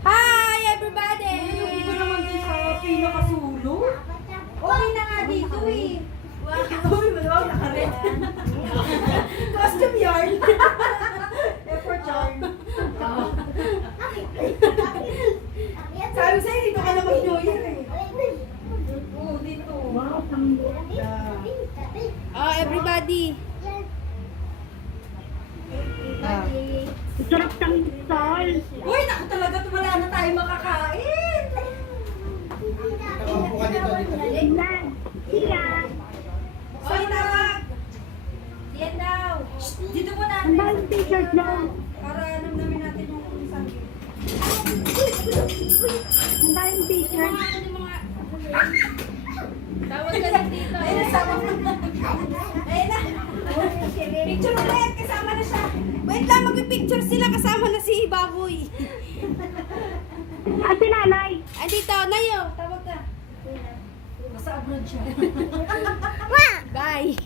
Hi, everybody! Ito naman din sa pinakasulo. Okay na nga dito eh. Uy, malaw na kami. Costume yarn. Effort yarn. Sabi sa'yo, dito ka na mag-New Year eh. Oo, dito. Oh, everybody. Sarap ng sol. Uy, naku talaga, wala na tayo makakain. Yan. Siya. Oy, tawag. Yan daw. Dito mo Ang natin. bagong t-shirt mo. Para alam namin natin yung sabi. Ang bagong t-shirt. Tawag ka lang dito. Ayun na, sama mo. Ayun na. Picture ulit, kasama na siya. Wait lang, mag-picture sila kasama na si Baboy. At si nanay. Andito, Nayo, tawag ka. Nasa abroad siya. Bye.